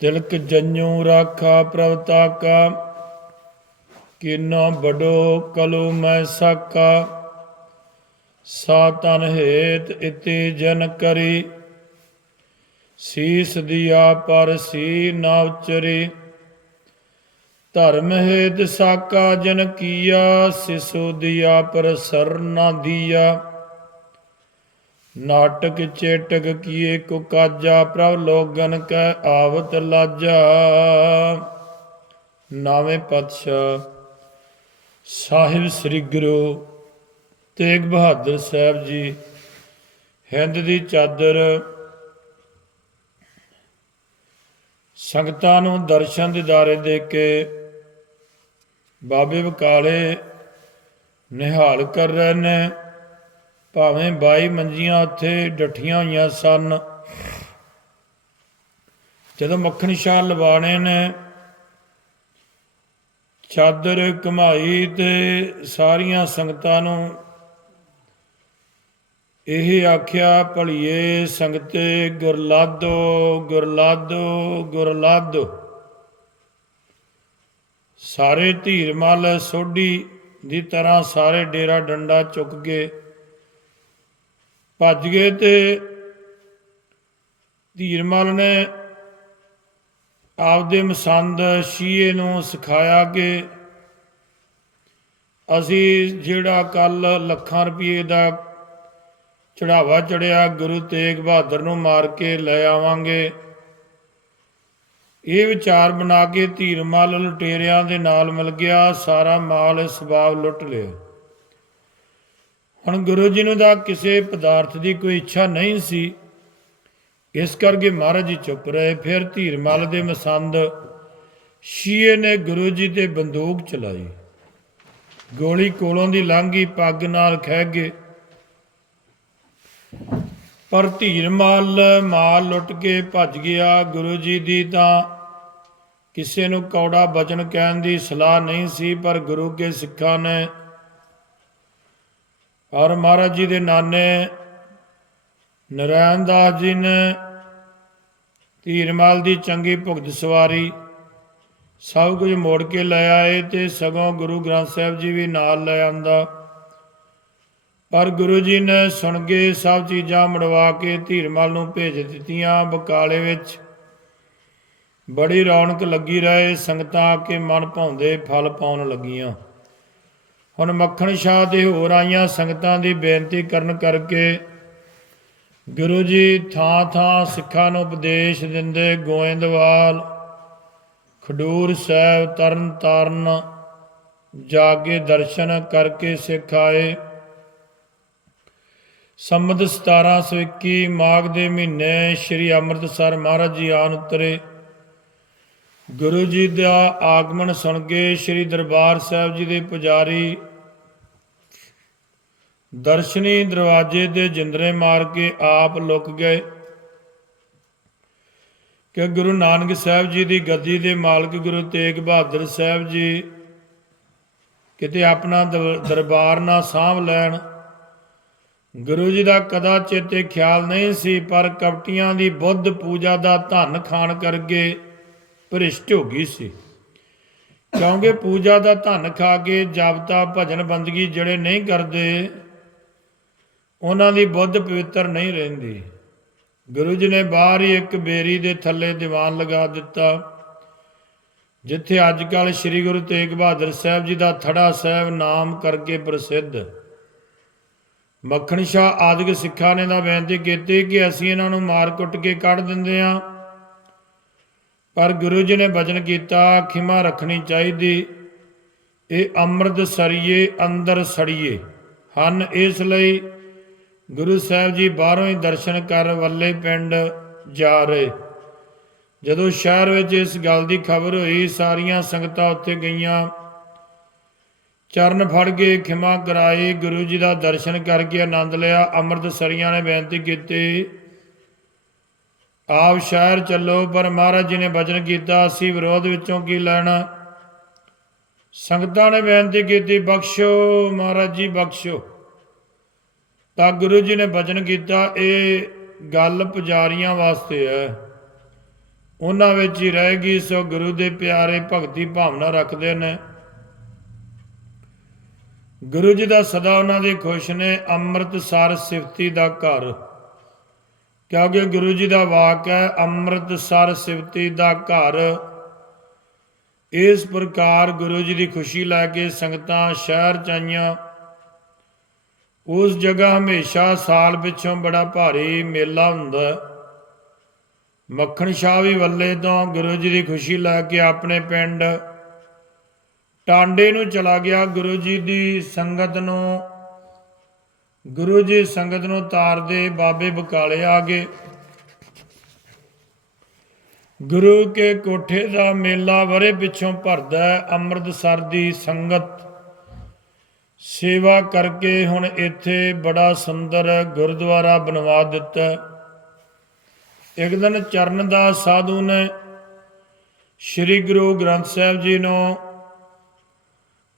ਤਿਲਕ ਜੰਨੂ ਰਾਖਾ ਪ੍ਰਭ ਤਾਕਾ ਕਿਨਾ ਬਡੋ ਕਲੂ ਮੈਂ ਸਾਕਾ। ਸਾ ਹੇਤ ਇਤੀ ਜਨ ਕਰੀ, ਸੀਸ ਦਿਆ ਪਰ ਸੀ ਨਾ ਉਚਰੀ। ਧਰਮ ਹੇਤ ਸਾਕਾ ਜਨ ਕੀਆ, ਸਿਸੋ ਦਿਆ ਪਰ ਸਰ ਨਾ ਦੀਆ। ਨਾਟਕ ਚੇਟਕ ਕੀਏ ਕੋ ਕਾਜਾ, ਪ੍ਰਭ ਲੋਗਨ ਕੈ ਆਵਤ ਲਾਜਾ। ਨਾਵੇਂ ਪਤਸ਼ਾਹ, ਸਾਹਿਬ ਸ੍ਰੀ ਗੁਰੂ ਤੇਗ ਬਹਾਦਰ ਸਾਹਿਬ ਜੀ, ਹਿੰਦ ਦੀ ਚਾਦਰ ਸੰਗਤਾਂ ਨੂੰ ਦਰਸ਼ਨ ਦਿਦਾਰੇ ਦੇ ਕੇ ਬਾਬੇ ਬਕਾਲੇ ਨਿਹਾਲ ਕਰ ਰਹੇ ਨੇ। ਭਾਵੇਂ 22 ਮੰਜੀਆਂ ਉੱਥੇ ਡੱਠੀਆਂ ਹੋਈਆਂ ਸਨ। ਜਦੋਂ ਮੱਖਣ ਸ਼ਾਹ ਲਵਾਣੇ ਨੇ, ਚਾਦਰ ਕਮਾਈ ਤੇ ਸਾਰੀਆਂ ਸੰਗਤਾਂ ਨੂੰ ਇਹ ਆਖਿਆ, ਭਲੀਏ ਸੰਗਤੇ, ਗੁਰਲਾਦੋ ਗੁਰਲਾਦੋ ਗੁਰਲਾਦੋ। ਸਾਰੇ ਧੀਰਮਲ ਸੋਢੀ ਦੀ ਤਰ੍ਹਾਂ ਸਾਰੇ ਡੇਰਾ ਡੰਡਾ ਚੁੱਕ ਕੇ ਭੱਜ ਗਏ ਤੇ ਧੀਰਮਲ ਨੇ ਆਪਦੇ ਮਸੰਦ ਸ਼ੀਏ ਨੂੰ ਸਿਖਾਇਆ ਕਿ ਅਸੀਂ ਜਿਹੜਾ ਕੱਲ ਲੱਖਾਂ ਰੁਪਏ ਦਾ ਚੜਾਵਾ ਚੜਿਆ ਗੁਰੂ ਤੇਗ ਬਹਾਦਰ ਨੂੰ ਮਾਰ ਕੇ ਲੈ ਆਵਾਂਗੇ। ਇਹ ਵਿਚਾਰ ਬਣਾ ਕੇ ਧੀਰਮਲ ਲੁਟੇਰਿਆਂ ਦੇ ਨਾਲ ਮਿਲ ਗਿਆ, ਸਾਰਾ ਮਾਲ ਇਸ ਸਬਾਬ ਲੁੱਟ ਲਿਆ। ਹੁਣ ਗੁਰੂ ਜੀ ਨੂੰ ਦਾ ਕਿਸੇ ਪਦਾਰਥ ਦੀ ਕੋਈ ਇੱਛਾ ਨਹੀਂ ਸੀ। ਇਸ ਕਰਕੇ ਮਹਾਰਾਜ ਜੀ ਚੁੱਪ ਰਹੇ। ਫਿਰ ਧੀਰਮਲ ਦੇ ਮਸੰਦ ਸ਼ੀਏ ਨੇ ਗੁਰੂ ਜੀ ਤੇ ਬੰਦੂਕ ਚਲਾਈ। ਗੋਲੀ ਕੋਲੋਂ ਦੀ ਲੰਘੀ ਪੱਗ ਨਾਲ ਖਹਿ ਗਏ। ਪਰ ਧੀਰਮਲ ਮਾਲ ਲੁੱਟ ਕੇ ਭੱਜ ਗਿਆ। ਗੁਰੂ ਜੀ ਦੀ ਤਾਂ ਕਿਸੇ ਨੂੰ ਕੌੜਾ ਬਚਨ ਕਹਿਣ ਦੀ ਸਲਾਹ ਨਹੀਂ ਸੀ, ਪਰ ਗੁਰੂ ਕੇ ਸਿੱਖਾਂ ਨੇ ਔਰ ਮਹਾਰਾਜ ਜੀ ਦੇ ਨਾਨੇ ਨਰੈਣ ਦਾਸ ਜੀ ਨੇ ਧੀਰਮਾਲ ਦੀ ਚੰਗੀ ਭੁਗਤ ਸਵਾਰੀ, ਸਭ ਕੁਝ ਮੋੜ ਕੇ ਲੈ ਆਏ ਤੇ ਸਗੋਂ ਗੁਰੂ ਗ੍ਰੰਥ ਸਾਹਿਬ ਜੀ ਵੀ ਨਾਲ ਲੈ ਆਂਦਾ। ਪਰ ਗੁਰੂ ਜੀ ਨੇ ਸੁਣ ਕੇ ਸਭ ਚੀਜ਼ਾਂ ਮੜਵਾ ਕੇ ਧੀਰਮਾਲ ਨੂੰ ਭੇਜ ਦਿੱਤੀਆਂ। ਬਕਾਲੇ ਵਿੱਚ ਬੜੀ ਰੌਣਕ ਲੱਗੀ ਰਹੇ, ਸੰਗਤਾਂ ਆ ਕੇ ਮਨ ਭਾਉਂਦੇ, ਫਲ ਪਾਉਣ ਲੱਗੀਆਂ। ਹੁਣ ਮੱਖਣ ਸ਼ਾਹ ਦੇ ਹੋਰ ਆਈਆਂ ਸੰਗਤਾਂ ਦੀ ਬੇਨਤੀ ਕਰਨ ਕਰਕੇ ਗੁਰੂ ਜੀ ਥਾਂ ਥਾਂ ਸਿੱਖਾਂ ਨੂੰ ਉਪਦੇਸ਼ ਦਿੰਦੇ ਗੋਇੰਦਵਾਲ, ਖਡੂਰ ਸਾਹਿਬ ਤਰਨ ਤਾਰਨ ਜਾ ਕੇ ਦਰਸ਼ਨ ਕਰਕੇ ਸਿੱਖ ਆਏ। ਸੰਮਤ 1721 ਮਾਘ ਦੇ ਮਹੀਨੇ ਸ੍ਰੀ ਅੰਮ੍ਰਿਤਸਰ ਮਹਾਰਾਜ ਜੀ ਆਨ ਉਤਰੇ। ਗੁਰੂ ਜੀ ਦਾ ਆਗਮਨ ਸੁਣ ਕੇ ਸ੍ਰੀ ਦਰਬਾਰ ਸਾਹਿਬ ਜੀ ਦੇ ਪੁਜਾਰੀ ਦਰਸ਼ਨੀ ਦਰਵਾਜ਼ੇ ਦੇ ਜਿੰਦਰੇ ਮਾਰ ਕੇ ਆਪ ਲੁਕ ਗਏ। ਕਿ ਗੁਰੂ ਨਾਨਕ ਸਾਹਿਬ ਜੀ ਦੀ ਗੱਦੀ ਦੇ ਮਾਲਕ ਗੁਰੂ ਤੇਗ ਬਹਾਦਰ ਸਾਹਿਬ ਜੀ ਕਿਤੇ ਆਪਣਾ ਦਰਬਾਰ ਨਾ ਸਾਂਭ ਲੈਣ। ਗੁਰੂ ਜੀ ਦਾ ਕਦਾ ਚੇਤੇ ਖਿਆਲ ਨਹੀਂ ਸੀ, ਪਰ ਕਪਟੀਆਂ ਦੀ ਬੁੱਧ ਪੂਜਾ ਦਾ ਧਨ ਖਾਣ ਕਰਕੇ ਭ੍ਰਿਸ਼ਟ ਹੋ ਗਈ ਸੀ। ਕਿਉਂਕਿ ਪੂਜਾ ਦਾ ਧਨ ਖਾ ਕੇ ਜਪਤਾ ਭਜਨ ਬੰਦਗੀ ਜਿਹੜੇ ਨਹੀਂ ਕਰਦੇ ਉਹਨਾਂ ਦੀ ਬੁੱਧ ਪਵਿੱਤਰ ਨਹੀਂ ਰਹਿੰਦੀ। ਗੁਰੂ ਜੀ ਨੇ ਬਾਹਰ ਹੀ ਇੱਕ ਬੇਰੀ ਦੇ ਥੱਲੇ ਦੀਵਾਨ ਲਗਾ ਦਿੱਤਾ, ਜਿੱਥੇ ਅੱਜ ਕੱਲ ਸ੍ਰੀ ਗੁਰੂ ਤੇਗ ਬਹਾਦਰ ਸਾਹਿਬ ਜੀ ਦਾ ਥੜਾ ਸਾਹਿਬ ਨਾਮ ਕਰਕੇ ਪ੍ਰਸਿੱਧ। ਮੱਖਣ ਸ਼ਾਹ ਆਦਿਕ ਸਿੱਖਾਂ ਨੇ ਦਾ ਬੇਨਤੀ ਕੀਤੀ ਕਿ ਅਸੀਂ ਇਹਨਾਂ ਨੂੰ ਮਾਰ ਕੁੱਟ ਕੇ ਕੱਢ ਦਿੰਦੇ ਹਾਂ। ਪਰ ਗੁਰੂ ਜੀ ਨੇ ਬਚਨ ਕੀਤਾ, ਖਿਮਾ ਰੱਖਣੀ ਚਾਹੀਦੀ, ਇਹ ਅੰਮ੍ਰਿਤ ਸਰੀਏ ਅੰਦਰ ਸੜੀਏ। ਹਨ ਇਸ ਲਈ ਗੁਰੂ ਸਾਹਿਬ ਜੀ ਬਾਹਰੋਂ ਹੀ ਦਰਸ਼ਨ ਕਰ ਵੱਲੇ ਪਿੰਡ ਜਾ ਰਹੇ। ਜਦੋਂ ਸ਼ਹਿਰ ਵਿੱਚ ਇਸ ਗੱਲ ਦੀ ਖਬਰ ਹੋਈ, ਸਾਰੀਆਂ ਸੰਗਤਾਂ ਉੱਥੇ ਗਈਆਂ। ਚਰਨ ਫੜ ਕੇ ਖਿਮਾ ਕਰਾਈ, ਗੁਰੂ ਜੀ ਦਾ ਦਰਸ਼ਨ ਕਰਕੇ ਆਨੰਦ ਲਿਆ। ਅੰਮ੍ਰਿਤ ਸਰੀਆਂ ਨੇ ਬੇਨਤੀ ਕੀਤੀ, ਆਪ ਸ਼ਹਿਰ ਚੱਲੋ, ਪਰ ਮਹਾਰਾਜ ਜੀ ਨੇ ਬਚਨ ਕੀਤਾ, ਅਸੀਂ ਵਿਰੋਧ ਵਿੱਚੋਂ ਕੀ ਲੈਣਾ? ਸੰਗਤਾਂ ਨੇ ਬੇਨਤੀ ਕੀਤੀ, ਬਖਸ਼ੋ, ਮਹਾਰਾਜ ਜੀ, ਬਖਸ਼ੋ। ਤਾਂ ਗੁਰੂ ਜੀ ਨੇ ਬਚਨ ਕੀਤਾ, ਇਹ ਗੱਲ ਪੁਜਾਰੀਆਂ ਵਾਸਤੇ ਹੈ। ਉਹਨਾਂ ਵਿੱਚ ਹੀ ਰਹੇਗੀ ਸੋ ਗੁਰੂ ਦੇ ਪਿਆਰੇ ਭਗਤੀ ਭਾਵਨਾ ਰੱਖਦੇ ਨੇ। ਗੁਰੂ ਜੀ ਦਾ ਸਦਾ ਉਹਨਾਂ ਦੇ ਖੁਸ਼ ਨੇ, ਅੰਮ੍ਰਿਤਸਰ ਸਿਫਤੀ ਦਾ ਘਰ। ਕਿਉਂਕਿ ਗੁਰੂ ਜੀ ਦਾ ਵਾਕ ਹੈ, ਅੰਮ੍ਰਿਤਸਰ ਸਿਫਤੀ ਦਾ ਘਰ। ਇਸ ਪ੍ਰਕਾਰ ਗੁਰੂ ਜੀ ਦੀ ਖੁਸ਼ੀ ਲੈ ਕੇ ਸੰਗਤਾਂ, ਸ਼ਹਿਰ ਚ ਆਈਆਂ ਉਸ ਜਗ੍ਹਾ ਹਮੇਸ਼ਾ ਸਾਲ ਪਿੱਛੋਂ ਬੜਾ ਭਾਰੀ ਮੇਲਾ ਹੁੰਦਾ ਮੱਖਣ ਸ਼ਾਹ ਵੀ ਵੱਲੇ ਤੋਂ ਗੁਰੂ ਜੀ ਦੀ ਖੁਸ਼ੀ ਲੈ ਕੇ ਆਪਣੇ ਪਿੰਡ ਟਾਂਡੇ ਨੂੰ ਚਲਾ ਗਿਆ। ਗੁਰੂ ਜੀ ਦੀ ਸੰਗਤ ਨੂੰ, ਗੁਰੂ ਜੀ ਸੰਗਤ ਨੂੰ ਤਾਰਦੇ ਬਾਬੇ ਬਕਾਲੇ ਆ ਗਏ। ਗੁਰੂ ਕੇ ਕੋਠੇ ਦਾ ਮੇਲਾ ਵਰੇ ਪਿੱਛੋਂ ਭਰਦਾ ਅੰਮ੍ਰਿਤਸਰ ਦੀ ਸੰਗਤ ਸੇਵਾ ਕਰਕੇ ਹੁਣ ਇੱਥੇ ਬੜਾ ਸੁੰਦਰ ਗੁਰਦੁਆਰਾ ਬਣਵਾ ਦਿੱਤਾ। ਇੱਕ ਦਿਨ ਚਰਨ ਦਾ ਸਾਧੂ ਨੇ ਸ੍ਰੀ ਗੁਰੂ ਗ੍ਰੰਥ ਸਾਹਿਬ ਜੀ ਨੂੰ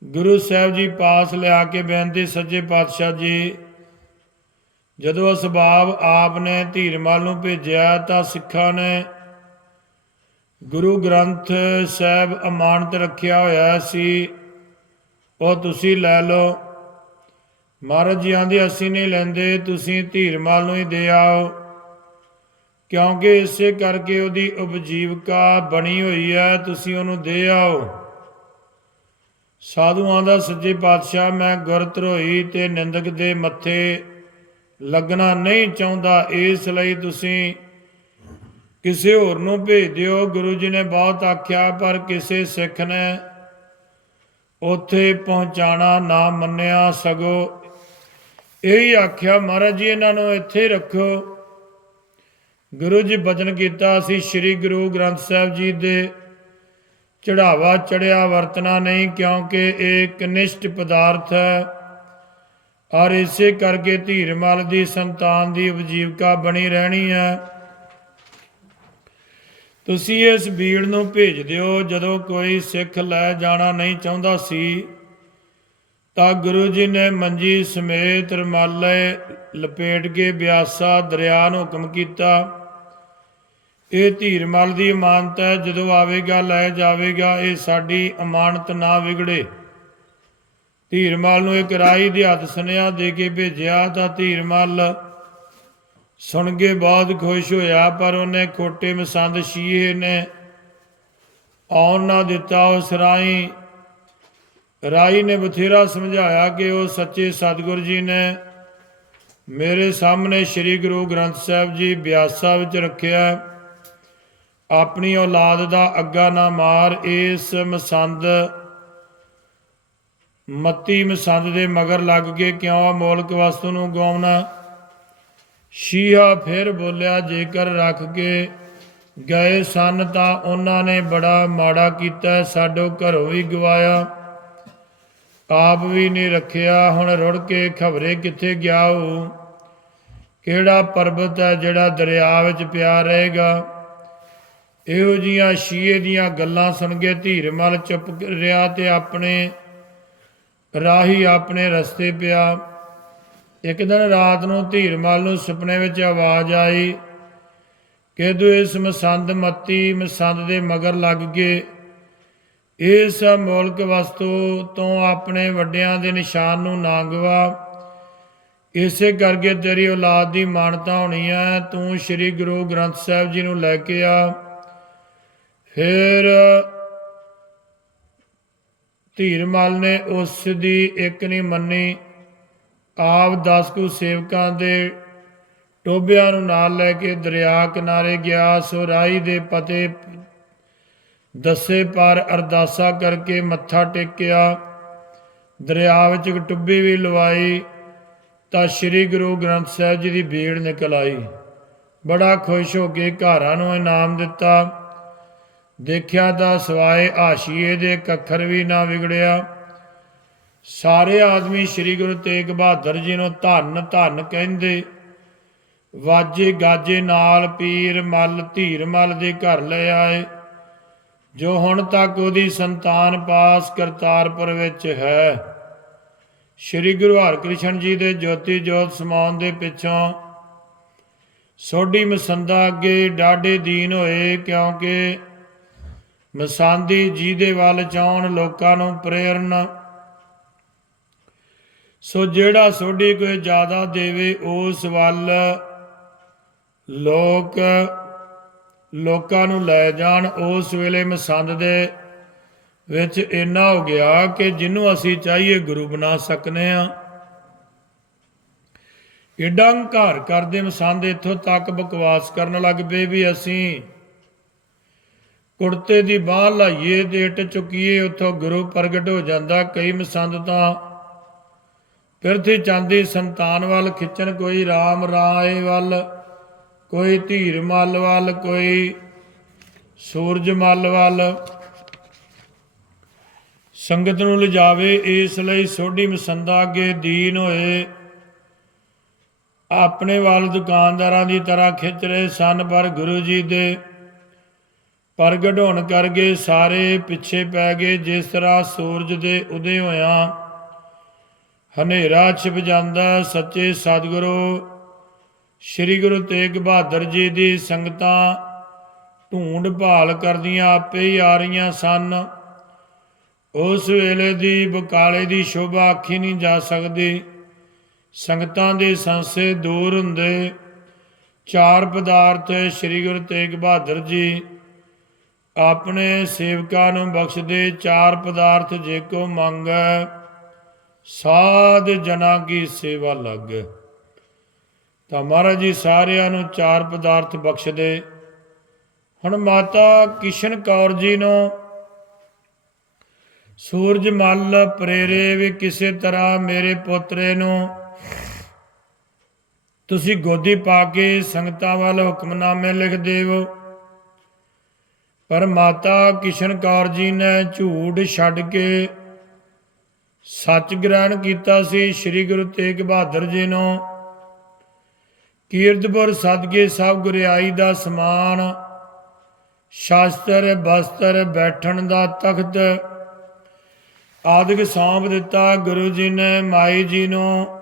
ਗੁਰੂ ਸਾਹਿਬ ਜੀ ਪਾਸ ਲਿਆ ਕੇ ਬੇਨਤੀ ਸੱਜੇ ਪਾਤਸ਼ਾਹ ਜੀ, ਜਦੋਂ ਅਸਬਾਬ ਆਪ ਨੇ ਧੀਰਮਲ ਨੂੰ ਭੇਜਿਆ ਤਾਂ ਸਿੱਖਾਂ ਨੇ ਗੁਰੂ ਗ੍ਰੰਥ ਸਾਹਿਬ ਅਮਾਨਤ ਰੱਖਿਆ ਹੋਇਆ ਸੀ। ਉਹ ਤੁਸੀਂ ਲੈ ਲਓ। ਮਹਾਰਾਜ ਜੀ ਆਂਦੇ ਅਸੀਂ ਨਹੀਂ ਲੈਂਦੇ, ਤੁਸੀਂ ਧੀਰਮਲ ਨੂੰ ਹੀ ਦੇ ਆਓ। ਕਿਉਂਕਿ ਇਸੇ ਕਰਕੇ ਉਹਦੀ ਉਪਜੀਵਕਾ ਬਣੀ ਹੋਈ ਹੈ, ਤੁਸੀਂ ਉਹਨੂੰ ਦੇ ਆਓ। ਸਾਧੂਆਂ ਦਾ ਸੱਚੇ ਪਾਤਸ਼ਾਹ, ਮੈਂ ਗੁਰਧਰੋਈ ਤੇ ਨਿੰਦਕ ਦੇ ਮੱਥੇ ਲੱਗਣਾ ਨਹੀਂ ਚਾਹੁੰਦਾ। ਇਸ ਲਈ ਤੁਸੀਂ ਕਿਸੇ ਹੋਰ ਨੂੰ ਭੇਜ ਦਿਓ। ਗੁਰੂ ਜੀ ਨੇ ਬਹੁਤ ਆਖਿਆ, ਪਰ ਕਿਸੇ ਸਿੱਖ ਨੇ ਉੱਥੇ ਪਹੁੰਚਾਣਾ ਨਾ ਮੰਨਿਆ ਸਗੋ ਇਹੀ ਆਖਿਆ, ਮਹਾਰਾਜ ਜੀ, ਇਹਨਾਂ ਨੂੰ ਇੱਥੇ ਰੱਖੋ ਗੁਰੂ ਜੀ ਬਚਨ ਕੀਤਾ। ਅਸੀਂ ਸ੍ਰੀ ਗੁਰੂ ਗ੍ਰੰਥ ਸਾਹਿਬ ਜੀ ਦੇ ਚੜਾਵਾ ਚੜਿਆ ਵਰਤਣਾ ਨਹੀਂ, ਕਿਉਂਕਿ ਇਹ ਕਨਿਸ਼ਟ ਪਦਾਰਥ ਹੈ ਔਰ ਇਸੇ ਕਰਕੇ ਧੀਰਮਲ ਦੀ ਸੰਤਾਨ ਦੀ ਉਪਜੀਵਕਾ ਬਣੀ ਰਹਿਣੀ ਹੈ। ਤੁਸੀਂ ਇਸ ਭੀੜ ਨੂੰ ਭੇਜ ਦਿਓ, ਜਦੋਂ ਕੋਈ ਸਿੱਖ ਲੈ ਜਾਣਾ ਨਹੀਂ ਚਾਹੁੰਦਾ ਸੀ, ਤਾਂ ਗੁਰੂ ਜੀ ਨੇ ਮੰਜੀ ਸਮੇਤ ਰਮਾਲੇ ਲਪੇਟ ਕੇ ਬਿਆਸਾ ਦਰਿਆ ਨੂੰ ਹੁਕਮ ਕੀਤਾ। ਇਹ ਧੀਰਮਲ ਦੀ ਅਮਾਨਤ ਹੈ, ਜਦੋਂ ਆਵੇਗਾ, ਲੈ ਜਾਵੇਗਾ, ਇਹ ਸਾਡੀ ਇਮਾਨਤ ਨਾ ਵਿਗੜੇ। ਧੀਰਮਲ ਨੂੰ ਇੱਕ ਰਾਈ ਦੇ ਹੱਥ ਸੁਨੇਹਾ ਦੇ ਕੇ ਭੇਜਿਆ, ਤਾਂ ਧੀਰਮਲ ਸੁਣ ਕੇ ਬਹੁਤ ਖੁਸ਼ ਹੋਇਆ, ਪਰ ਉਹਨੇ ਖੋਟੇ ਮਸੰਦ ਸ਼ੀਏ ਨੇ। ਆਉਣ ਨਾ ਦਿੱਤਾ ਉਸ ਰਾਈ ਰਾਈ ਨੇ ਬਥੇਰਾ ਸਮਝਾਇਆ ਕਿ ਉਹ ਸੱਚੇ ਸਤਿਗੁਰ ਜੀ ਨੇ। ਮੇਰੇ ਸਾਹਮਣੇ ਸ੍ਰੀ ਗੁਰੂ ਗ੍ਰੰਥ ਸਾਹਿਬ ਜੀ ਬਿਆਸਾ ਵਿੱਚ ਰੱਖਿਆ, ਆਪਣੀ ਔਲਾਦ ਦਾ ਅੱਗਾ ਨਾ ਮਾਰ, ਇਸ ਮਸੰਦ, ਮਤੀ ਮਸੰਦ ਦੇ ਮਗਰ ਲੱਗ ਕੇ ਕਿਉਂ ਅਮੋਲਕ ਵਸਤੂ ਨੂੰ ਗਵਾਉਣਾ ਸ਼ੀਹਾ ਫਿਰ ਬੋਲਿਆ, ਜੇਕਰ ਰੱਖ ਕੇ ਗਏ ਸਨ ਤਾਂ ਉਹਨਾਂ ਨੇ ਬੜਾ ਮਾੜਾ ਕੀਤਾ, ਸਾਡੋ ਘਰੋਂ ਵੀ ਗਵਾਇਆ। ਆਪ ਵੀ ਨਹੀਂ ਰੱਖਿਆ, ਹੁਣ ਰੁੜ ਕੇ ਖਬਰੇ ਕਿੱਥੇ ਗਿਆ ਹੋ ਕਿਹੜਾ ਪਰਬਤ ਹੈ ਜਿਹੜਾ ਦਰਿਆ ਵਿੱਚ ਪਿਆ ਰਹੇਗਾ? ਇਹੋ ਜੀਆਂ ਸ਼ੀਏ ਦੀਆਂ ਗੱਲਾਂ ਸੁਣ ਕੇ ਧੀਰਮਲ ਚੁੱਪ ਰਿਹਾ ਤੇ ਆਪਣੇ ਰਾਹੀ ਆਪਣੇ ਰਸਤੇ ਪਿਆ। ਇੱਕ ਦਿਨ ਰਾਤ ਨੂੰ ਧੀਰਮਲ ਨੂੰ ਸੁਪਨੇ ਵਿੱਚ ਆਵਾਜ਼ ਆਈ ਕਿ ਤੂੰ ਇਸ ਮਸੰਦ ਮੱਤੀ ਮਸੰਦ ਦੇ ਮਗਰ ਲੱਗ ਕੇ ਇਸ ਮੌਲਕ ਵਸਤੂ ਤੋਂ ਆਪਣੇ ਵੱਡਿਆਂ ਦੇ ਨਿਸ਼ਾਨ ਨੂੰ ਨਾ ਗਵਾ ਇਸੇ ਕਰਕੇ ਤੇਰੀ ਔਲਾਦ ਦੀ ਮਾਨਤਾ ਹੋਣੀ ਹੈ ਤੂੰ ਸ੍ਰੀ ਗੁਰੂ ਗ੍ਰੰਥ ਸਾਹਿਬ ਜੀ ਨੂੰ ਲੈ ਕੇ ਆ। ਫਿਰ ਧੀਰਮਲ ਨੇ ਉਸ ਦੀ ਇੱਕ ਨਹੀਂ ਮੰਨੀ। ਆਪ ਦਸ ਕੁ ਸੇਵਕਾਂ ਦੇ ਟੋਬਿਆਂ ਨੂੰ ਨਾਲ ਲੈ ਕੇ ਦਰਿਆ ਕਿਨਾਰੇ ਗਿਆ, ਸੋ ਰਾਈ ਦੇ ਪਤੇ ਦੱਸੇ ਪਰ ਅਰਦਾਸਾ ਕਰਕੇ ਮੱਥਾ ਟੇਕਿਆ। ਦਰਿਆ ਵਿੱਚ ਇੱਕ ਟੁੱਬੀ ਵੀ ਲਵਾਈ, ਤਾਂ ਸ੍ਰੀ ਗੁਰੂ ਗ੍ਰੰਥ ਸਾਹਿਬ ਜੀ ਦੀ ਭੀੜ ਨਿਕਲ ਆਈ। ਬੜਾ ਖੁਸ਼ ਹੋ ਕੇ ਘਰਾਂ ਨੂੰ ਇਨਾਮ ਦਿੱਤਾ। ਦੇਖਿਆ ਤਾਂ ਸਵਾਏ ਆਸ਼ੀਏ ਦੇ ਕੱਖਰ ਵੀ ਨਾ ਵਿਗੜਿਆ। ਸਾਰੇ ਆਦਮੀ ਸ੍ਰੀ ਗੁਰੂ ਤੇਗ ਬਹਾਦਰ ਜੀ ਨੂੰ ਧੰਨ ਧੰਨ ਕਹਿੰਦੇ। ਵਾਜੇ ਗਾਜੇ ਨਾਲ ਪੀਰ ਮਲ, ਧੀਰ ਮਲ ਦੇ ਘਰ ਲੈ ਆਏ। ਜੋ ਹੁਣ ਤੱਕ ਉਹਦੀ ਸੰਤਾਨ ਪਾਸ ਕਰਤਾਰਪੁਰ ਵਿੱਚ ਹੈ। ਸ੍ਰੀ ਗੁਰੂ ਹਰਕ੍ਰਿਸ਼ਨ ਜੀ ਦੇ ਜੋਤੀ ਜੋਤ ਸਮਾਉਣ ਦੇ ਪਿੱਛੋਂ ਸੋਢੀ ਮਸੰਦਾ ਅੱਗੇ ਡਾਢੇ ਦੀਨ ਹੋਏ ਕਿਉਂਕਿ ਮਸਾਂਦੀ ਜੀ ਦੇ ਵੱਲ ਚਾਉਣ ਲੋਕਾਂ ਨੂੰ ਪ੍ਰੇਰਨ ਸੋ ਜਿਹੜਾ ਸੋਢੀ ਕੋਈ ਜ਼ਿਆਦਾ ਦੇਵੇ, ਉਸ ਵੱਲ ਲੋਕ ਲੋਕਾਂ ਨੂੰ ਲੈ ਜਾਣ। ਉਸ ਵੇਲੇ ਮਸੰਦ ਦੇ ਵਿੱਚ ਇੰਨਾ ਹੋ ਗਿਆ ਕਿ ਜਿਹਨੂੰ ਅਸੀਂ ਚਾਹੀਏ ਗੁਰੂ ਬਣਾ ਸਕਨੇ ਆ। ਏਡਾ ਹੰਕਾਰ ਕਰਦੇ ਮਸੰਦ ਇੱਥੋਂ ਤੱਕ ਬਕਵਾਸ ਕਰਨ ਲੱਗ ਪਏ ਵੀ ਅਸੀਂ ਕੁੜਤੇ ਦੀ ਬਾਹ ਲਾਈਏ ਤੇ ਇੱਟ ਚੁੱਕੀਏ, ਉੱਥੋਂ ਗੁਰੂ ਪ੍ਰਗਟ ਹੋ ਜਾਂਦਾ। ਕਈ ਮਸੰਦ ਤਾਂ ਪਿਰਥੀ ਚਾਂਦੀ ਸੰਤਾਨ ਵੱਲ ਖਿੱਚਣ ਕੋਈ RAM ਰਾਏ ਵੱਲ, ਕੋਈ ਧੀਰ ਮੱਲ ਵੱਲ, ਕੋਈ ਸੂਰਜ ਮੱਲ ਵੱਲ। ਸੰਗਤ ਨੂੰ ਲਿਜਾਵੇ ਇਸ ਲਈ ਸੋਢੀ ਮਸੰਦਾ ਅੱਗੇ ਦੀਨ ਹੋਏ। ਆਪਣੇ ਵੱਲ ਦੁਕਾਨਦਾਰਾਂ ਦੀ ਤਰ੍ਹਾਂ ਖਿੱਚ ਰਹੇ ਸਨ ਪਰ ਗੁਰੂ ਜੀ ਦੇ ਪ੍ਰਗਟ ਹੋਣ ਕਰਕੇ ਸਾਰੇ ਪਿੱਛੇ ਪੈ ਗਏ, ਜਿਸ ਤਰ੍ਹਾਂ ਸੂਰਜ ਦੇ ਉਦੇ ਹੋਇਆ ਹਨੇਰਾ ਛਿਪ ਜਾਂਦਾ ਸੱਚੇ ਸਤਿਗੁਰੂ। ਸ੍ਰੀ ਗੁਰੂ ਤੇਗ ਬਹਾਦਰ ਜੀ ਦੀ ਸੰਗਤਾਂ ਢੂੰਡ ਭਾਲ ਕਰਦੀਆਂ ਆਪੇ ਹੀ ਆ ਰਹੀਆਂ ਸਨ। ਉਸ ਵੇਲੇ ਦੀ ਬਕਾਲੇ ਦੀ ਸ਼ੋਭਾ ਆਖੀ ਨਹੀਂ ਜਾ ਸਕਦੀ। ਸੰਗਤਾਂ ਦੇ ਸੰਸੇ ਦੂਰ ਹੁੰਦੇ ਚਾਰ ਪਦਾਰਥ ਸ੍ਰੀ ਗੁਰੂ ਤੇਗ ਬਹਾਦਰ ਜੀ ਆਪਣੇ ਸੇਵਕਾਂ ਨੂੰ ਬਖਸ਼ਦੇ ਚਾਰ ਪਦਾਰਥ ਜੇ ਕੋ ਮੰਗੈ। ਸਾਧ ਜਨਾ ਕੀ ਸੇਵਾ ਲੱਗ। ਤਾਂ ਮਹਾਰਾਜ ਜੀ ਸਾਰਿਆਂ ਨੂੰ ਚਾਰ ਪਦਾਰਥ ਬਖਸ਼ਦੇ। ਹੁਣ ਮਾਤਾ ਕਿਸ਼ਨ ਕੌਰ ਜੀ ਨੂੰ ਸੂਰਜ ਮੱਲ ਪ੍ਰੇਰੇ ਵੀ ਕਿਸੇ ਤਰ੍ਹਾਂ ਮੇਰੇ ਪੋਤਰੇ ਨੂੰ ਤੁਸੀਂ ਗੋਦੀ ਪਾ ਕੇ ਸੰਗਤਾਂ ਵੱਲ ਹੁਕਮਨਾਮੇ ਲਿਖ ਦੇਵੋ। ਪਰ ਮਾਤਾ ਕਿਸ਼ਨ ਕੌਰ ਜੀ ਨੇ ਝੂਠ ਛੱਡ ਕੇ ਸੱਚ ਗ੍ਰਹਿਣ ਕੀਤਾ ਸੀ ਸ੍ਰੀ ਗੁਰੂ ਤੇਗ ਬਹਾਦਰ ਜੀ ਨੂੰ। ਕੀਰਤਪੁਰ ਸਦਕੇ ਸਭ ਗੁਰਿਆਈ ਦਾ ਸਮਾਨ। ਸ਼ਾਸਤਰ, ਬਸਤਰ, ਬੈਠਣ ਦਾ ਤਖਤ। ਆਦਿਕ ਸੌਂਪ ਦਿੱਤਾ ਗੁਰੂ ਜੀ ਨੇ ਮਾਈ ਜੀ ਨੂੰ।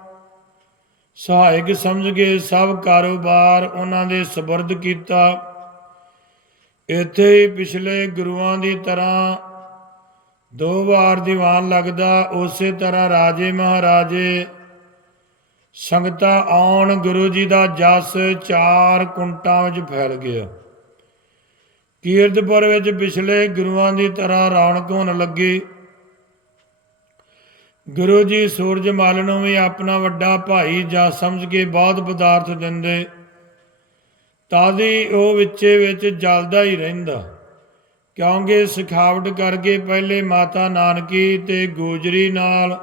ਸਹਾਇਕ ਸਮਝ ਕੇ ਸਭ ਕਾਰੋਬਾਰ ਉਹਨਾਂ ਦੇ ਸਬਰਦ ਕੀਤਾ। ਇੱਥੇ ਹੀ ਪਿਛਲੇ ਗੁਰੂਆਂ ਦੀ ਤਰ੍ਹਾਂ ਦੋ ਵਾਰ ਦੀਵਾਨ ਲੱਗਦਾ, ਉਸੇ ਤਰ੍ਹਾਂ ਰਾਜੇ ਮਹਾਰਾਜੇ। ਸੰਗਤਾਂ ਆਉਣ, ਗੁਰੂ ਜੀ ਦਾ ਜਸ ਚਾਰ ਕੁੰਟਾਂ ਵਿੱਚ ਫੈਲ ਗਿਆ। ਕੀਰਤਪੁਰ ਵਿੱਚ ਪਿਛਲੇ ਗੁਰੂਆਂ ਦੀ ਤਰ੍ਹਾਂ ਰੌਣਕ ਹੋਣ ਲੱਗੀ। ਗੁਰੂ ਜੀ ਸੂਰਜ ਨੂੰ ਵੀ ਆਪਣਾ ਵੱਡਾ ਭਾਈ ਜਾਂ ਸਮਝ ਕੇ ਬਹੁਤ ਪਦਾਰਥ ਦਿੰਦੇ। ਤਾਦੀ ਉਹ ਵਿੱਚੇ ਵਿੱਚ ਜਲਦਾ ਹੀ ਰਹਿੰਦਾ। ਕਿਉਂਕਿ ਸਿਖਾਵਟ ਕਰਕੇ ਪਹਿਲੇ ਮਾਤਾ ਨਾਨਕੀ ਤੇ ਗੋਜਰੀ ਨਾਲ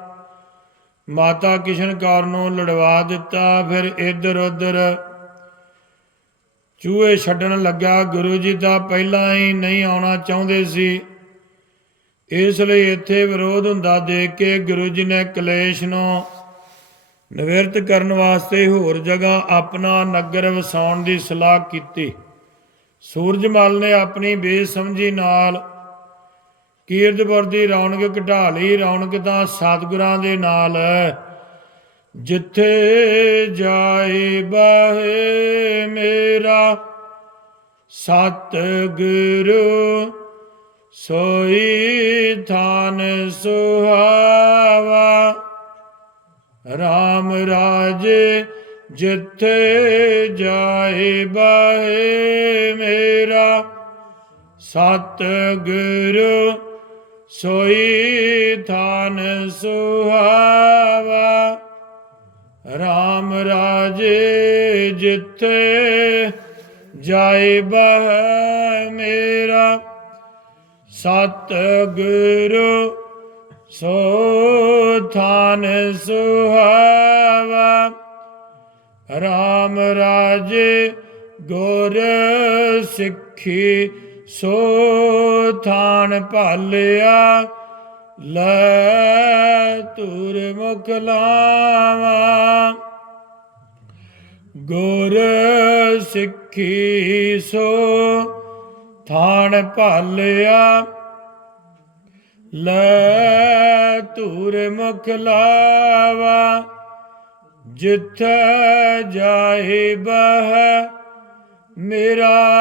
ਮਾਤਾ ਕਿਸ਼ਨ ਕੌਰ ਨੂੰ ਲੜਵਾ ਦਿੱਤਾ, ਫਿਰ ਇੱਧਰ ਉੱਧਰ ਚੂਹੇ ਛੱਡਣ ਲੱਗਾ। ਗੁਰੂ ਜੀ ਤਾਂ ਪਹਿਲਾਂ ਹੀ ਨਹੀਂ ਆਉਣਾ ਚਾਹੁੰਦੇ ਸੀ। ਇਸ ਲਈ ਇੱਥੇ ਵਿਰੋਧ ਹੁੰਦਾ ਦੇਖ ਕੇ ਗੁਰੂ ਜੀ ਨੇ ਕਲੇਸ਼ ਨੂੰ ਨਿਵਰਤ ਕਰਨ ਵਾਸਤੇ ਹੋਰ ਜਗ੍ਹਾ ਆਪਣਾ ਨਗਰ ਵਸਾਉਣ ਦੀ ਸਲਾਹ ਕੀਤੀ। ਸੂਰਜਮਲ ਨੇ ਆਪਣੀ ਬੇਸਮਝੀ ਨਾਲ ਕੀਰਤਪੁਰ ਦੀ ਰੌਣਕ ਘਟਾ ਲਈ। ਰੌਣਕ ਤਾਂ ਸਤਿਗੁਰਾਂ ਦੇ ਨਾਲ ਜਿੱਥੇ ਜਾਏ ਬਾਹੇ ਮੇਰਾ ਸਤਿਗੁਰੂ, ਸੋਈ ਥਾਨ ਸੁਹਾਵਾ। RAM ਰਾਜੇ ਜਿੱਥੇ ਜਾਏ ਬਾਹੇ ਮੇਰਾ, ਸਤਿਗੁਰੂ ਸੋਈ ਥਾਨ ਸੁਹਾਵਾ। RAM ਰਾਜੇ ਜਿੱਥੇ ਜਾਏ ਬਹ ਮੇਰਾ, ਸਤਿਗੁਰੂ ਸੋ ਥਾਨ ਸੁਹਾਵਾ। RAM ਰਾਜੇ ਗੁਰ ਸਿੱਖੀ, ਸੋ ਥਾਨ ਭਾਲਿਆ, ਲੈ ਤੁਰ ਮੁਖ ਲਾਵਾ। ਗੁਰ ਸਿੱਖੀ, ਸੋ ਥਾਨ ਭਾਲਿਆ, ਲੈ ਤੁਰ ਮੁਖ ਲਾਵਾ। ਜਿੱਥੇ ਜਾਏ ਬਹ, ਮੇਰਾ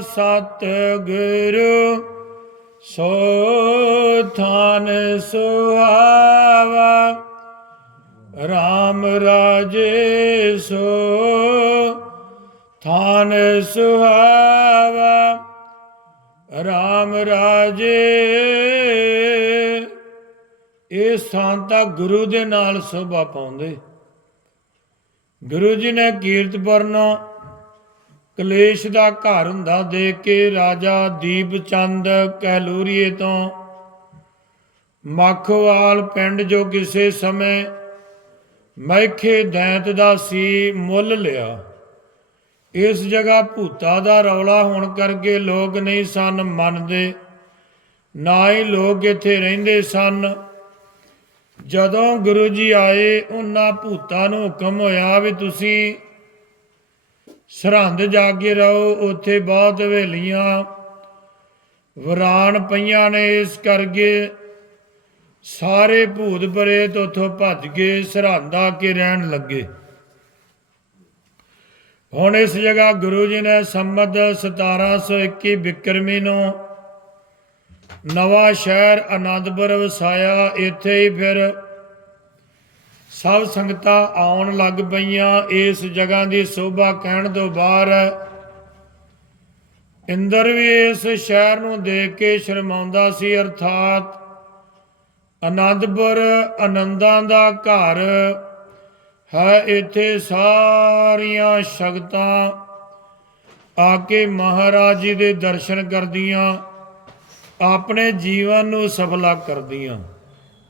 ਸਤ ਗੁਰੂ ਸੋ ਥਾਨ ਸੁਹਾਵਾ। RAM ਰਾਜੇ, ਸੋ ਥਾਨ ਸੁਹਾਵਾ। RAM ਰਾਜੇ, ਇਹ ਸਥਾਨ ਤਾਂ ਗੁਰੂ ਦੇ ਨਾਲ ਸੋਭਾ ਪਾਉਂਦੇ। ਗੁਰੂ ਜੀ ਨੇ ਕੀਰਤਪੁਰਨੋਂ ਕਲੇਸ਼ ਦਾ ਘਰ ਹੁੰਦਾ ਦੇਖ ਕੇ ਰਾਜਾ ਦੀਪ ਚੰਦ ਕਹਿਲੂਰੀਏ ਤੋਂ ਮੱਖਵਾਲ ਪਿੰਡ ਜੋ ਕਿਸੇ ਸਮੇਂ ਮੈਖੇ ਦੈਂਤ ਦਾ ਸੀ ਮੁੱਲ ਲਿਆ। ਇਸ ਜਗ੍ਹਾ ਭੂਤਾ ਦਾ ਰੌਲਾ ਹੋਣ ਕਰਕੇ ਲੋਕ ਨਹੀਂ ਸਨ ਮੰਨਦੇ, ਨਾ ਹੀ ਲੋਕ ਇੱਥੇ ਰਹਿੰਦੇ ਸਨ। ਜਦੋਂ ਗੁਰੂ ਜੀ ਆਏ, ਉਹਨਾਂ ਭੂਤਾਂ ਨੂੰ ਹੁਕਮ ਹੋਇਆ ਵੀ ਤੁਸੀਂ ਸਰਹੰਦ ਜਾ ਕੇ ਰਹੋ, ਉੱਥੇ ਬਹੁਤ ਹਵੇਲੀਆਂ ਵਰਾਨ ਪਈਆਂ ਨੇ, ਇਸ ਕਰਕੇ ਸਾਰੇ ਭੂਤ ਪ੍ਰੇਤ ਉੱਥੋਂ ਭੱਜ ਕੇ ਸਰਹੰਦ ਆ ਕੇ ਰਹਿਣ ਲੱਗੇ। ਹੁਣ ਇਸ ਜਗ੍ਹਾ ਗੁਰੂ ਜੀ ਨੇ ਸੰਮਤ 1721 ਬਿਕਰਮੀ ਨੂੰ ਨਵਾਂ ਸ਼ਹਿਰ ਆਨੰਦਪੁਰ ਵਸਾਇਆ, ਇੱਥੇ ਹੀ ਫਿਰ ਸਭ ਸੰਗਤਾਂ ਆਉਣ ਲੱਗ ਪਈਆਂ। ਇਸ ਜਗ੍ਹਾ ਦੀ ਸੋਭਾ ਕਹਿਣ ਤੋਂ ਬਾਹਰ ਇੰਦਰ ਵੀ ਇਸ ਸ਼ਹਿਰ ਨੂੰ ਦੇਖ ਕੇ ਸ਼ਰਮਾਉਂਦਾ ਸੀ, ਅਰਥਾਤ ਆਨੰਦਪੁਰ ਆਨੰਦਾਂ ਦਾ ਘਰ ਹੈ। ਇੱਥੇ ਸਾਰੀਆਂ ਸ਼ਕਤਾਂ ਆ ਕੇ ਮਹਾਰਾਜ ਜੀ ਦੇ ਦਰਸ਼ਨ ਕਰਦੀਆਂ। ਆਪਣੇ ਜੀਵਨ ਨੂੰ ਸਫਲਾ ਕਰਦੀਆਂ।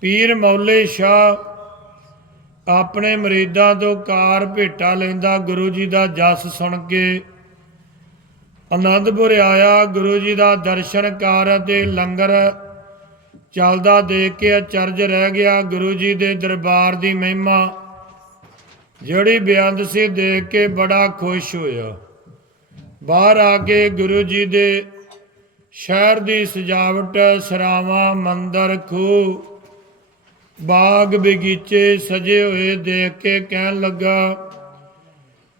ਪੀਰ ਮੌਲੇ ਸ਼ਾਹ ਆਪਣੇ ਮਰੀਦਾਂ ਤੋਂ ਕਾਰ ਭੇਟਾ ਲੈਂਦਾ। ਗੁਰੂ ਜੀ ਦਾ ਜਸ ਸੁਣ ਕੇ ਆਨੰਦਪੁਰ ਆਇਆ। ਗੁਰੂ ਜੀ ਦਾ ਦਰਸ਼ਨ ਕਰ ਅਤੇ ਲੰਗਰ ਚੱਲਦਾ ਦੇਖ ਕੇ ਅਚਰਜ ਰਹਿ ਗਿਆ। ਗੁਰੂ ਜੀ ਦੇ ਦਰਬਾਰ ਦੀ ਮਹਿਮਾ ਜਿਹੜੀ ਬਿਆੰਤ ਸੀ ਦੇਖ ਕੇ ਬੜਾ ਖੁਸ਼ ਹੋਇਆ। ਬਾਹਰ ਆ ਕੇ ਗੁਰੂ ਜੀ ਦੇ ਸ਼ਹਿਰ ਦੀ ਸਜਾਵਟ ਸਰਾਵਾਂ, ਮੰਦਰ ਖੂਹ। ਬਾਗ ਬਗੀਚੇ ਸਜੇ ਹੋਏ ਦੇਖ ਕੇ ਕਹਿਣ ਲੱਗਾ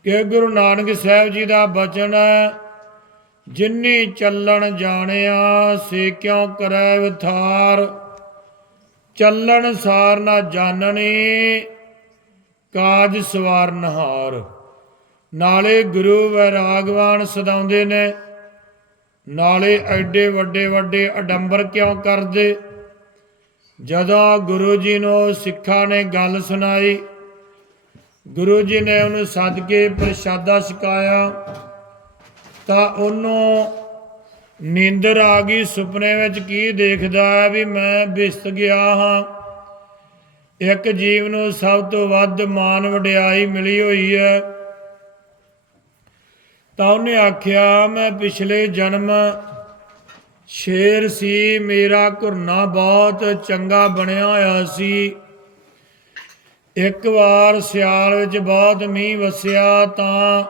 ਕਿ ਗੁਰੂ ਨਾਨਕ ਸਾਹਿਬ ਜੀ ਦਾ ਬਚਨ ਹੈ ਜਿਨਨੀ ਚੱਲਣ ਜਾਣਿਆ ਸੇ ਕਿਉ ਕਰੈ ਵਿਥਾਰ। ਚੱਲਣ ਸਾਰ ਨਾ ਜਾਣਨੀ, ਕਾਜ ਸਵਾਰ ਨਹਾਰ। ਨਾਲੇ ਗੁਰੂ ਵੈਰਾਗਵਾਨ ਸਦਾਉਂਦੇ ਨੇ ਨਾਲੇ ਐਡੇ ਵੱਡੇ ਵੱਡੇ ਅਡੰਬਰ ਕਿਉਂ ਕਰਦੇ? ਜਦੋਂ ਗੁਰੂ ਜੀ ਨੂੰ ਸਿੱਖਾਂ ਨੇ ਗੱਲ ਸੁਣਾਈ, ਗੁਰੂ ਜੀ ਨੇ ਉਹਨੂੰ ਸੱਦ ਕੇ ਪ੍ਰਸ਼ਾਦਾ ਛਕਾਇਆ, ਤਾਂ ਉਹਨੂੰ ਨੀਂਦਰ ਆ ਗਈ ਸੁਪਨੇ ਵਿੱਚ ਕੀ ਦੇਖਦਾ ਹੈ ਵੀ ਮੈਂ ਬਿਸਤ ਗਿਆ ਹਾਂ। ਇੱਕ ਜੀਵ ਨੂੰ ਸਭ ਤੋਂ ਵੱਧ ਮਾਨ ਵਡਿਆਈ ਮਿਲੀ ਹੋਈ ਹੈ। ਤਾਂ ਉਹਨੇ ਆਖਿਆ, ਮੈਂ ਪਿਛਲੇ ਜਨਮ ਸ਼ੇਰ ਸੀ, ਮੇਰਾ ਘੁਰਨਾ ਬਹੁਤ ਚੰਗਾ ਬਣਿਆ ਹੋਇਆ ਸੀ। ਇੱਕ ਵਾਰ ਸਿਆਲ ਵਿੱਚ ਬਹੁਤ ਮੀਂਹ ਵਸਿਆ ਤਾਂ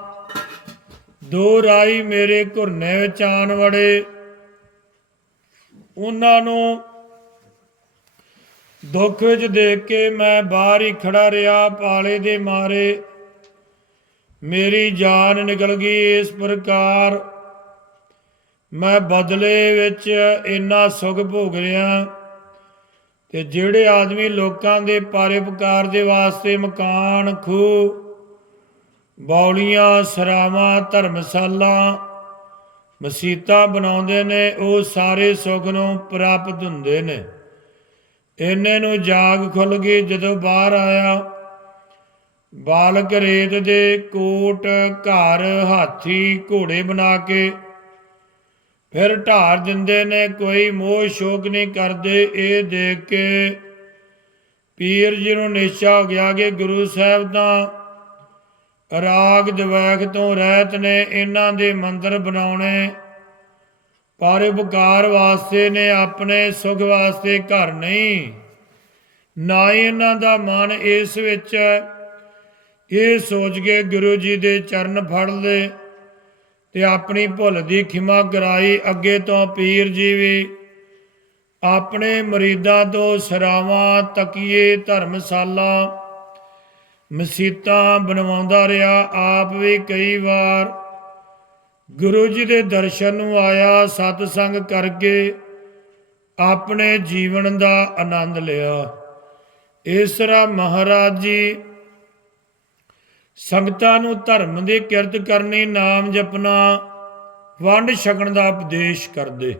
ਦੋ ਰਾਈ ਮੇਰੇ ਘੁਰਨੇ ਵਿੱਚ ਆਣ ਵੜੇ। ਉਹਨਾਂ ਨੂੰ ਦੁੱਖ ਵਿੱਚ ਦੇਖ ਕੇ ਮੈਂ ਬਾਹਰ ਹੀ ਖੜਾ ਰਿਹਾ, ਪਾਲੇ ਦੇ ਮਾਰੇ। ਮੇਰੀ ਜਾਨ ਨਿਕਲ ਗਈ ਇਸ ਪ੍ਰਕਾਰ। ਮੈਂ ਬਦਲੇ ਵਿੱਚ ਇੰਨਾ ਸੁਖ ਭੋਗ ਰਿਹਾ ਤੇ ਜਿਹੜੇ ਆਦਮੀ ਲੋਕਾਂ ਦੇ ਪਰਉਪਕਾਰ ਦੇ ਵਾਸਤੇ ਮਕਾਨ, ਖੂਹ, ਬੌਲੀਆਂ, ਸਰਾਵਾਂ, ਧਰਮਸ਼ਾਲਾ, ਮਸੀਤਾਂ ਬਣਾਉਂਦੇ ਨੇ, ਉਹ ਸਾਰੇ ਸੁਖ ਨੂੰ ਪ੍ਰਾਪਤ ਹੁੰਦੇ ਨੇ। ਇਹਨੇ ਨੂੰ ਜਾਗ ਖੁੱਲ ਗਈ ਜਦੋਂ ਬਾਹਰ ਆਇਆ। ਬਾਲਕ ਰੇਤ ਦੇ ਕੋਟ ਘਰ ਹਾਥੀ ਘੋੜੇ ਬਣਾ ਕੇ, ਫਿਰ ਢਾਰ ਦਿੰਦੇ ਨੇ, ਕੋਈ ਮੋਹ ਸ਼ੋਕ ਨਹੀਂ ਕਰਦੇ। ਇਹ ਦੇਖ ਕੇ ਪੀਰ ਜੀ ਨੂੰ ਨਿਸ਼ਚਾ ਹੋ ਗਿਆ ਕਿ ਗੁਰੂ ਸਾਹਿਬ ਤਾਂ ਰਾਗ ਦਵੈਖ ਤੋਂ ਰਹਿਤ ਨੇ, ਇਹਨਾਂ ਦੇ ਮੰਦਰ ਬਣਾਉਣੇ। ਪਰ ਉਪਕਾਰ ਵਾਸਤੇ ਨੇ, ਆਪਣੇ ਸੁਖ ਵਾਸਤੇ ਘਰ ਨਹੀਂ। ਨਾ ਹੀ ਇਹਨਾਂ ਦਾ ਮਨ ਇਸ ਵਿੱਚ ਹੈ ਇਹ ਸੋਚ ਕੇ ਗੁਰੂ ਜੀ ਦੇ ਚਰਨ ਫੜ ਲਏ ਤੇ ਆਪਣੀ ਭੁੱਲ ਦੀ ਖਿਮਾ ਕਰਾਈ। ਅੱਗੇ ਤੋਂ ਪੀਰ ਜੀ ਵੀ ਆਪਣੇ ਮਰੀਦਾਂ ਤੋਂ ਸਰਾਵਾਂ ਤਕੀਏ ਧਰਮਸ਼ਾਲਾ ਮਸੀਤਾਂ ਬਣਵਾਉਂਦਾ ਰਿਹਾ। ਆਪ ਵੀ ਕਈ ਵਾਰ ਗੁਰੂ ਜੀ ਦੇ ਦਰਸ਼ਨ ਨੂੰ ਆਇਆ ਸਤ ਸੰਗ ਕਰਕੇ ਆਪਣੇ ਜੀਵਨ ਦਾ ਆਨੰਦ ਲਿਆ। ਇਸ ਤਰ੍ਹਾਂ ਮਹਾਰਾਜ ਜੀ ਸੰਗਤਾਂ ਨੂੰ ਧਰਮ ਦੀ ਕਿਰਤ ਕਰਨੀ ਨਾਮ ਜਪਣਾ ਵੰਡ ਛਕਣ ਦਾ ਉਪਦੇਸ਼ ਕਰਦੇ।